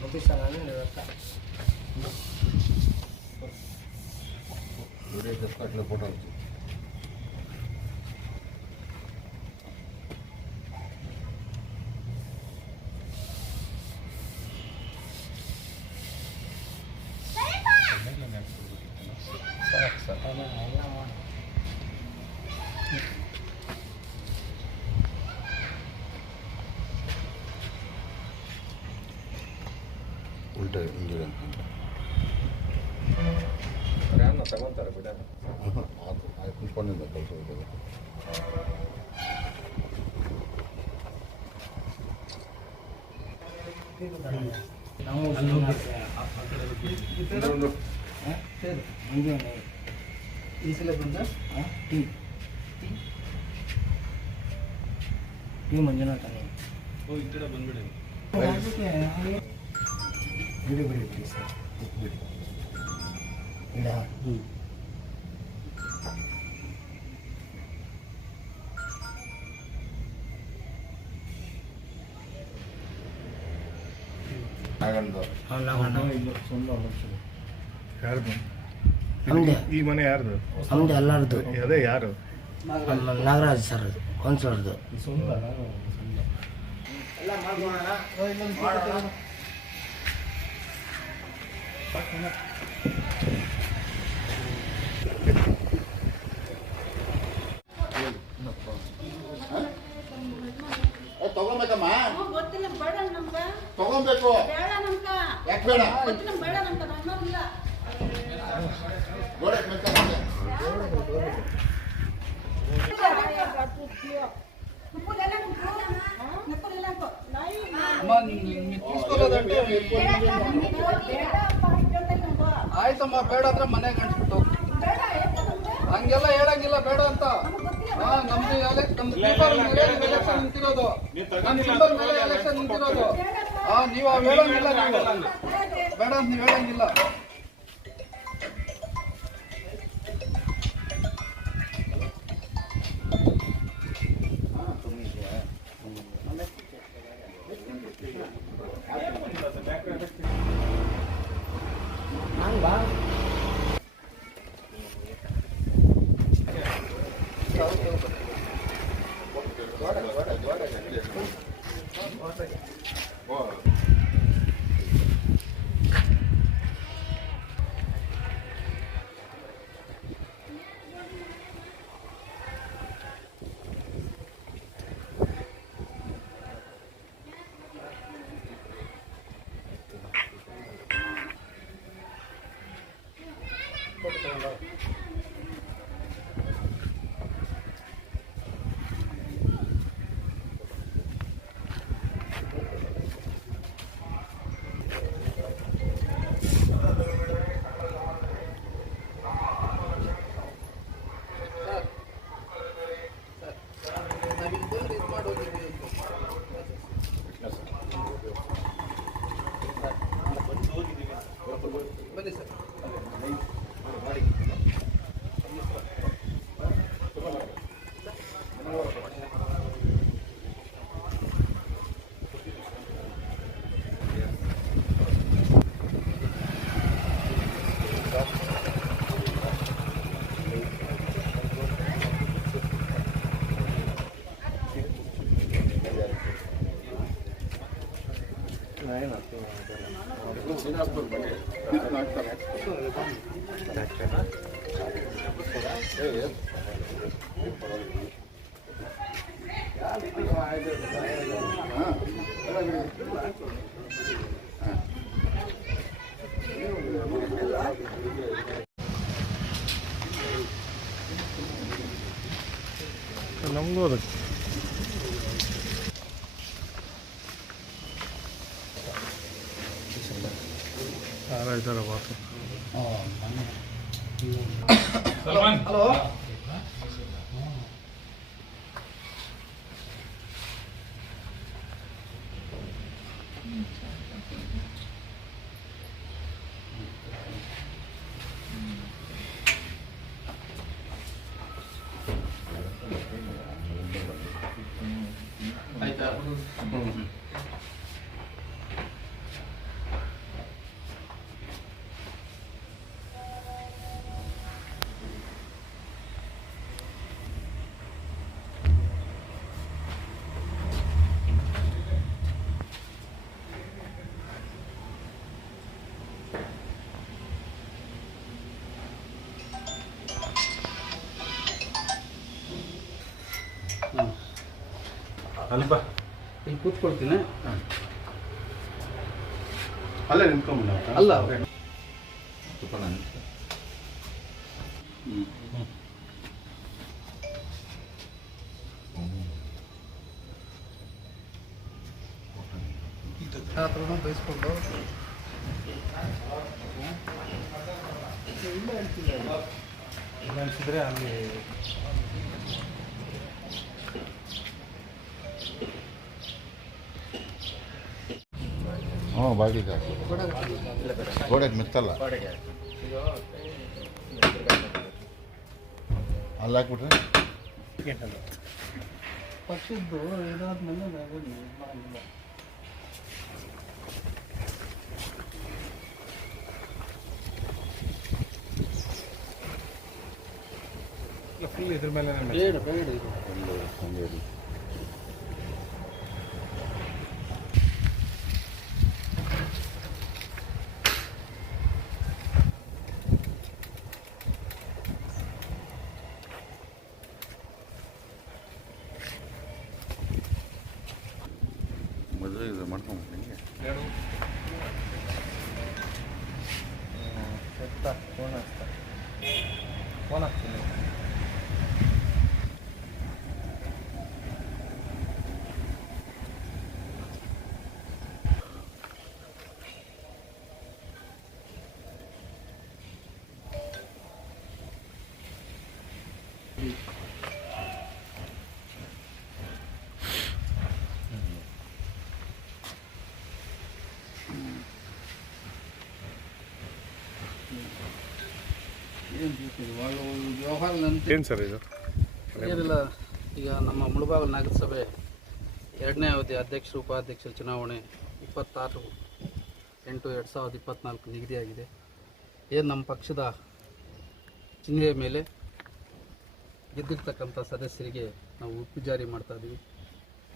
పంపిస్తానని నేను వస్తాను వీడియో చేసుకోవట్లేదు ఫోటో ಉಲ್ಟಾ ಹಿಂಗೆ ತಗೊಂತಾರೆ ಬಿಡ. ಕುತ್ಕೊಂಡಿದ್ದ ನಾವು ಈ ಸಲ ಬಂದ ಟೀ ಟೀ ಮಂಜುನಾಥ ಈ ಕಡೆ ಬಂದ್ಬಿಡಿ. ಬಿಡಿ ಬಿಡಿ ಬಿಡಿ. ಸರ್. ಬಿಡಿ ಇಡ ಹ್ಞೂ ಈ ಮನೆ ಯಾರ್ದು? ನಮ್ದು ಎಲ್ಲರದು ಅದೇ ಯಾರು? ನಾಗರಾಜ್ ಸರ್ ಕೌನ್ಸಿಲರ್ದು ತಗೊಬೇಕಮ್ಮ. ತಗೊಬೇಕು. ಯಾಕೆ ಬೇಡ ಗೊತ್ತಿಲ್ಲ ಬೇಡ ನಮ್ಗ ನಮ್ಮಲ್ಲ ನೋಡಕ್ ಬೇಕಾದ್ರೆ ಅಮ್ಮ ನಿಮ್ಗೆ ತೀಸ್ಕೊಳ್ಳೋದಂటే ಆಯ್ತಮ್ಮ ಬೇಡ ಅಂದ್ರೆ ಮನೆ ಗಂಟ್ಬಿಟ್ಟು ಹಂಗೆಲ್ಲ ಹೇಳಂಗಿಲ್ಲ, ಬೇಡ ಅಂತ. ನಮ್ದು ಎಲೆಕ್ಷನ್ ನಿಂತಿರೋದು. ನಿಂತಿರೋದು. ನೀವು ಹೇಳಂಗಿಲ್ಲ ಬೇಡ ಅಂತ ನೀವು ಹೇಳಂಗಿಲ್ಲ. 넘거든. 알아야 되라고 왔어. ಆಯ್ತಾ ಅಲ್ಲಿ ಬಾ ಇಲ್ಲಿ ಕೂತ್ಕೊಳ್ತೀನಿ ಅಲ್ಲೇ ನಿಂತ್ಕೊಂಬಿಡ ಅಲ್ಲ ಹತ್ರನೂ ಬೈಸ್ಕೊಂಡು ಇಲ್ಲ ಅನ್ಸಿದ್ರೆ ಅಲ್ಲಿ ಹ್ಞೂ ಬಾಗಿಲಿಗೆ ಹಾಕು. ಗೋಡೆಗೆ ಮೆತ್ತಲ್ಲ. ಅಲ್ಲಿ ಹಾಕ್ಬಿಟ್ರೆ? ಪಕ್ಷದ್ದು ಇದಾದ್ಮೇಲೆ ನಾವೇನು ಮಾಡಂಗಿಲ್ಲ ಫುಲ್ ಇದ್ರ ಮೇಲೆ ಬೇಡ ಬೇಡ ಇದು. ಒಂದು ಹಂಗೆ わなくても。全けど悪い。ವ್ಯವಹಾರ ನಂತರ ಏನು ಸರ್ ಇದು? ಏನಿಲ್ಲ ಈಗ ನಮ್ಮ ಮುಳಬಾಗಿಲು ನಗರಸಭೆ ಎರಡನೇ ಅವಧಿ ಅಧ್ಯಕ್ಷರು ಉಪಾಧ್ಯಕ್ಷರ ಚುನಾವಣೆ ಇಪ್ಪತ್ತಾರು ಎಂಟು ಎರಡು ಸಾವಿರದ ಇಪ್ಪತ್ತ್ನಾಲ್ಕು ನಿಗದಿಯಾಗಿದೆ ಏನು ನಮ್ಮ ಪಕ್ಷದ ಚಿಹ್ನೆಯ ಮೇಲೆ ಗೆದ್ದಿರ್ತಕ್ಕಂಥ ಸದಸ್ಯರಿಗೆ ನಾವು ಉಪ್ಪು ಜಾರಿ ಮಾಡ್ತಾಯಿದ್ವಿ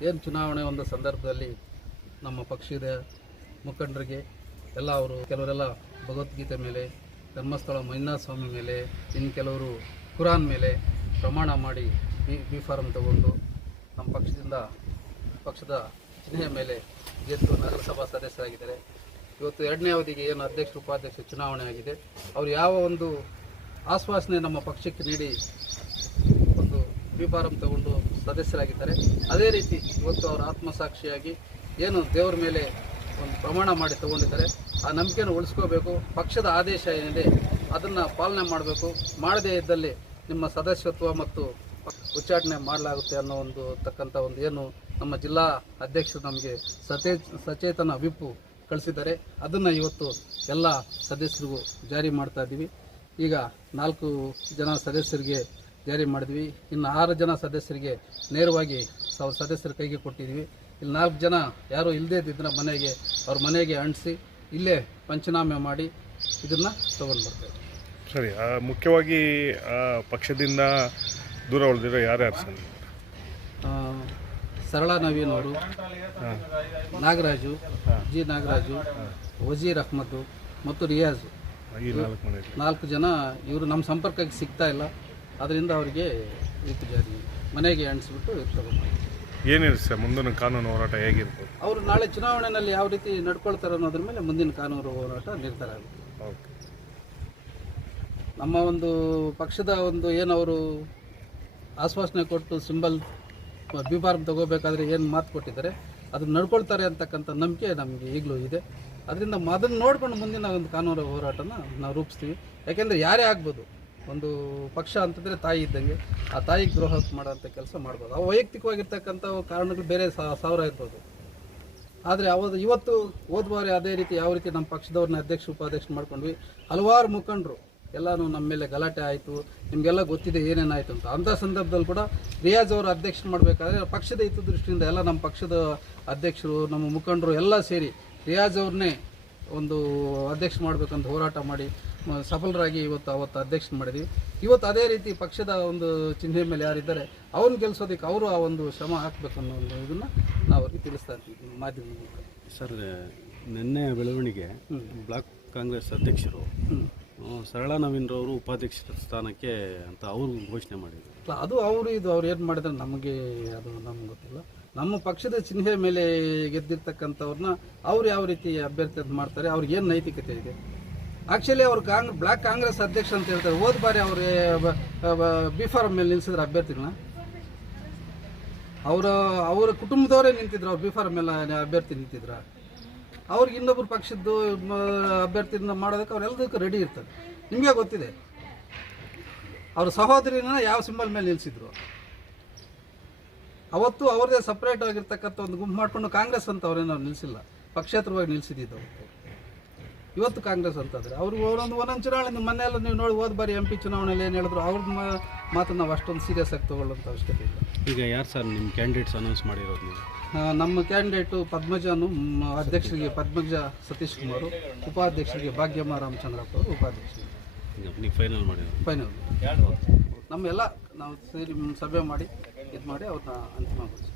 ಏನು ಚುನಾವಣೆ ಒಂದು ಸಂದರ್ಭದಲ್ಲಿ ನಮ್ಮ ಪಕ್ಷದ ಮುಖಂಡರಿಗೆ ಎಲ್ಲ ಅವರು ಕೆಲವರೆಲ್ಲ ಭಗವದ್ಗೀತೆ ಮೇಲೆ ಧರ್ಮಸ್ಥಳ ಮಂಜುನಾಥ ಸ್ವಾಮಿ ಮೇಲೆ ಇನ್ನು ಕೆಲವರು ಕುರಾನ್ ಮೇಲೆ ಪ್ರಮಾಣ ಮಾಡಿ ಬಿ ಬಿ ಫಾರಂ ತಗೊಂಡು ನಮ್ಮ ಪಕ್ಷದಿಂದ, ಪಕ್ಷದ ಚಿಹ್ನೆಯ ಮೇಲೆ ಗೆದ್ದು ನಗರಸಭಾ ಸದಸ್ಯರಾಗಿದ್ದಾರೆ. ಇವತ್ತು ಎರಡನೇ ಅವಧಿಗೆ ಏನು ಅಧ್ಯಕ್ಷ, ಉಪಾಧ್ಯಕ್ಷ ಚುನಾವಣೆ ಆಗಿದೆ. ಅವರು ಯಾವ ಒಂದು ಆಶ್ವಾಸನೆ ನಮ್ಮ ಪಕ್ಷಕ್ಕೆ ನೀಡಿ ಒಂದು ಬಿ ಫಾರಂ ತಗೊಂಡು ಸದಸ್ಯರಾಗಿದ್ದಾರೆ. ಅದೇ ರೀತಿ ಇವತ್ತು ಅವರ ಆತ್ಮಸಾಕ್ಷಿಯಾಗಿ ಏನು ದೇವರ ಮೇಲೆ ಒಂದು ಪ್ರಮಾಣ ಮಾಡಿ ತಗೊಂಡಿದ್ದಾರೆ. ಆ ನಂಬಿಕೆಯನ್ನು ಉಳಿಸ್ಕೋಬೇಕು. ಪಕ್ಷದ ಆದೇಶ ಏನಿದೆ ಅದನ್ನು ಪಾಲನೆ ಮಾಡಬೇಕು. ಮಾಡದೇ ಇದ್ದಲ್ಲಿ ನಿಮ್ಮ ಸದಸ್ಯತ್ವ ಮತ್ತು ಉಚ್ಚಾಟನೆ ಮಾಡಲಾಗುತ್ತೆ ಅನ್ನೋ ಒಂದು ತಕ್ಕಂಥ ಒಂದು ಏನು ನಮ್ಮ ಜಿಲ್ಲಾ ಅಧ್ಯಕ್ಷರು ನಮಗೆ ಸಚೇ ಸಚೇತನ ವಿಪ್ಪು ಕಳಿಸಿದ್ದಾರೆ. ಅದನ್ನು ಇವತ್ತು ಎಲ್ಲ ಸದಸ್ಯರಿಗೂ ಜಾರಿ ಮಾಡ್ತಾ ಇದ್ದೀವಿ ಈಗ ನಾಲ್ಕು ಜನ ಸದಸ್ಯರಿಗೆ ಜಾರಿ ಮಾಡಿದ್ವಿ. ಇನ್ನು ಆರು ಜನ ಸದಸ್ಯರಿಗೆ ನೇರವಾಗಿ ಸದಸ್ಯರ ಕೈಗೆ ಕೊಟ್ಟಿದ್ವಿ. ಇಲ್ಲಿ ನಾಲ್ಕು ಜನ ಯಾರು ಇಲ್ಲದೇ ಇದ್ದಿದ್ರೆ ಮನೆಗೆ, ಅವ್ರ ಮನೆಗೆ ಅಂಟಿಸಿ ಇಲ್ಲೇ ಪಂಚನಾಮೆ ಮಾಡಿ ಇದನ್ನು ತಗೊಂಡು ಬರ್ತೇವೆ ಸರಿ ಮುಖ್ಯವಾಗಿ ಪಕ್ಷದಿಂದ ದೂರ ಉಳಿದಿರೋ ಯಾರ್ಯಾರು ಸರ್? ಸರಳ ನವೀನ್ ಅವರು ನಾಗರಾಜು ಜಿ. ನಾಗರಾಜು ವಜೀರ್ ಅಹ್ಮದ್ ಮತ್ತು ರಿಯಾಜ್. ಈ ನಾಲ್ಕು ಮನೆ ನಾಲ್ಕು ಜನ ಇವರು ನಮ್ಮ ಸಂಪರ್ಕಕ್ಕೆ ಸಿಗ್ತಾ ಇಲ್ಲ. ಅದರಿಂದ ಅವರಿಗೆ ವಿಪ್ ಜಾರಿ ಮನೆಗೆ ಅಂಟಿಸ್ಬಿಟ್ಟು ತಗೊಂಡು ಏನಿರುತ್ತೆ ಸರ್ ಮುಂದಿನ ಕಾನೂನು ಹೋರಾಟ ಹೇಗಿರ್ಬೋದು? ಅವರು ನಾಳೆ ಚುನಾವಣೆಯಲ್ಲಿ ಯಾವ ರೀತಿ ನಡ್ಕೊಳ್ತಾರೆ ಅನ್ನೋದ್ರ ಮೇಲೆ ಮುಂದಿನ ಕಾನೂನು ಹೋರಾಟ ನಿರ್ಧಾರ ಆಗುತ್ತೆ. ಓಕೆ. ನಮ್ಮ ಒಂದು ಪಕ್ಷದ ಒಂದು ಏನು ಅವರು ಆಶ್ವಾಸನೆ ಕೊಟ್ಟು ಸಿಂಬಲ್ ಬಿ ತಗೋಬೇಕಾದ್ರೆ ಏನು ಮಾತು ಕೊಟ್ಟಿದ್ದಾರೆ, ಅದನ್ನು ನಡ್ಕೊಳ್ತಾರೆ ಅಂತಕ್ಕಂಥ ನಂಬಿಕೆ ನಮಗೆ ಈಗಲೂ ಇದೆ. ಅದರಿಂದ ಅದನ್ನು ನೋಡ್ಕೊಂಡು ಮುಂದಿನ ಒಂದು ಕಾನೂನು ಹೋರಾಟನ ನಾವು ರೂಪಿಸ್ತೀವಿ. ಯಾಕೆಂದರೆ ಯಾರೇ ಆಗ್ಬೋದು, ಒಂದು ಪಕ್ಷ ಅಂತಂದರೆ ತಾಯಿ ಇದ್ದಂಗೆ, ಆ ತಾಯಿಗೆ ದ್ರೋಹ ಮಾಡೋಂಥ ಕೆಲಸ ಮಾಡ್ಬೋದು. ಅವು ವೈಯಕ್ತಿಕವಾಗಿರ್ತಕ್ಕಂಥ ಕಾರಣಗಳು ಬೇರೆ ಸಾವಿರ ಇರ್ಬೋದು. ಆದರೆ ಅವತ್ತು ಇವತ್ತು ಹೋದ ಬಾರಿ ಅದೇ ರೀತಿ ಯಾವ ರೀತಿ ನಮ್ಮ ಪಕ್ಷದವ್ರನ್ನ ಅಧ್ಯಕ್ಷ, ಉಪಾಧ್ಯಕ್ಷ ಮಾಡ್ಕೊಂಡ್ವಿ. ಹಲವಾರು ಮುಖಂಡರು ಎಲ್ಲನೂ ನಮ್ಮ ಮೇಲೆ ಗಲಾಟೆ ಆಯಿತು ನಿಮಗೆಲ್ಲ ಗೊತ್ತಿದೆ ಏನೇನಾಯಿತು ಅಂತ. ಅಂಥ ಸಂದರ್ಭದಲ್ಲಿ ಕೂಡ ರಿಯಾಜ್ ಅವರು ಅಧ್ಯಕ್ಷ ಮಾಡಬೇಕಾದ್ರೆ ಪಕ್ಷದ ಹಿತದೃಷ್ಟಿಯಿಂದ ಎಲ್ಲ ನಮ್ಮ ಪಕ್ಷದ ಅಧ್ಯಕ್ಷರು ನಮ್ಮ ಮುಖಂಡರು ಎಲ್ಲ ಸೇರಿ ರಿಯಾಜ್ ಅವ್ರನ್ನೇ ಒಂದು ಅಧ್ಯಕ್ಷ ಮಾಡಬೇಕಂತ ಹೋರಾಟ ಮಾಡಿ ಸಫಲರಾಗಿ ಇವತ್ತು ಅವತ್ತು ಅಧ್ಯಕ್ಷ ಮಾಡಿದ್ವಿ. ಇವತ್ತು ಅದೇ ರೀತಿ ಪಕ್ಷದ ಒಂದು ಚಿಹ್ನೆ ಮೇಲೆ ಯಾರಿದ್ದಾರೆ ಅವ್ರನ್ನ ಗೆಲ್ಸೋದಕ್ಕೆ ಅವರು ಆ ಒಂದು ಶ್ರಮ ಹಾಕ್ಬೇಕು ಅನ್ನೋ ಒಂದು ಇದನ್ನು ನಾವು ಅವ್ರಿಗೆ ತಿಳಿಸ್ತಾ ಇರ್ತೀವಿ ಮಾಧ್ಯಮ ಸರ್ ನಿನ್ನೆ ಬೆಳವಣಿಗೆ ಬ್ಲಾಕ್ ಕಾಂಗ್ರೆಸ್ ಅಧ್ಯಕ್ಷರು ಸರಳಾ ನವೀನ್ರವರು ಉಪಾಧ್ಯಕ್ಷ ಸ್ಥಾನಕ್ಕೆ ಅಂತ ಅವರು ಘೋಷಣೆ ಮಾಡಿದ್ರು ಅದು ಅವರು ಇದು ಅವ್ರು ಏನು ಮಾಡಿದ್ರೆ ನಮಗೆ ಅದು ನಮ್ಗೆ ಗೊತ್ತಿಲ್ಲ. ನಮ್ಮ ಪಕ್ಷದ ಚಿಹ್ನೆ ಮೇಲೆ ಗೆದ್ದಿರ್ತಕ್ಕಂಥವ್ರನ್ನ ಅವ್ರು ಯಾವ ರೀತಿ ಅಭ್ಯರ್ಥಿ ಅಂತ ಮಾಡ್ತಾರೆ, ಅವ್ರಿಗೆ ಏನು ನೈತಿಕತೆ ಇದೆ? ಆಕ್ಚುಲಿ ಅವ್ರು ಕಾಂಗ್ ಬ್ಲಾಕ್ ಕಾಂಗ್ರೆಸ್ ಅಧ್ಯಕ್ಷ ಅಂತ ಹೇಳ್ತಾರೆ. ಹೋದ ಬಾರಿ ಅವ್ರಿಗೆ ಬಿ ಫಾರಂ ಮೇಲೆ ನಿಲ್ಸಿದ್ರು ಅಭ್ಯರ್ಥಿಗಳನ್ನ? ಅವರ ಅವರ ಕುಟುಂಬದವರೇ ನಿಂತಿದ್ರು, ಅವ್ರು ಬಿ ಫಾರಂ ಮೇಲೆ ಅಭ್ಯರ್ಥಿ ನಿಂತಿದ್ರ? ಅವ್ರಿಗೆ ಇನ್ನೊಬ್ಬರು ಪಕ್ಷದ್ದು ಅಭ್ಯರ್ಥಿನ ಮಾಡೋದಕ್ಕೆ ಅವರೆಲ್ಲದಕ್ಕೂ ರೆಡಿ ಇರ್ತಾರೆ. ನಿಮಗೆ ಗೊತ್ತಿದೆ. ಅವ್ರ ಸಹೋದರಿನ ಯಾವ ಸಿಂಬಲ್ ಮೇಲೆ ನಿಲ್ಸಿದ್ರು? ಅವತ್ತು ಅವ್ರದೇ ಸಪ್ರೇಟ್ ಆಗಿರ್ತಕ್ಕಂಥ ಒಂದು ಗುಂಪು ಮಾಡ್ಕೊಂಡು ಕಾಂಗ್ರೆಸ್ ಅಂತ ಅವ್ರೇನು ನಿಲ್ಲಿಸಿಲ್ಲ ಪಕ್ಷೇತರವಾಗಿ ನಿಲ್ಲಿಸಿದ್ದು ಇವತ್ತು ಕಾಂಗ್ರೆಸ್ ಅಂತಂದರೆ ಅವ್ರಿಗೆ ಅವರೊಂದು ಒಂದೊಂದು ಚುನಾವಣೆ ನಿಮ್ಮ ಎಲ್ಲ ನೀವು ನೋಡಿ ಹೋದ ಬಾರಿ ಎಂ ಪಿ ಚುನಾವಣೆಯಲ್ಲಿ ಏನು ಹೇಳಿದ್ರು ಅವ್ರದ್ದು ಮಾತನ್ನು ನಾವು ಅಷ್ಟೊಂದು ಸೀರಿಯಸ್ ಆಗಿ ತೊಗೊಳ್ಳೋಂಥ ಅವಶ್ಯಕತೆ ಇಲ್ಲ. ಈಗ ಯಾರು ಸರ್ ನಿಮ್ಮ ಕ್ಯಾಂಡಿಡೇಟ್ಸ್ ಅನೌನ್ಸ್ ಮಾಡಿರೋದು ನೀವು? ನಮ್ಮ ಕ್ಯಾಂಡಿಡೇಟು ಪದ್ಮಜನು ಅಧ್ಯಕ್ಷರಿಗೆ ಪದ್ಮಜ ಸತೀಶ್ ಕುಮಾರ್ ಉಪಾಧ್ಯಕ್ಷರಿಗೆ ಭಾಗ್ಯಮ್ಮ ರಾಮಚಂದ್ರಪ್ಪ ಅವರು ಉಪಾಧ್ಯಕ್ಷರಿಗೆ ನೀವು ಫೈನಲ್ ಮಾಡಿರೋದು? ಫೈನಲ್ ನಮ್ಮೆಲ್ಲ ನಾವು ಸೇರಿ ಸಭೆ ಮಾಡಿ ಇದು ಮಾಡಿ ಅವ್ರನ್ನ ಅಂತಿಮಗೊಳಿಸ್ತೀವಿ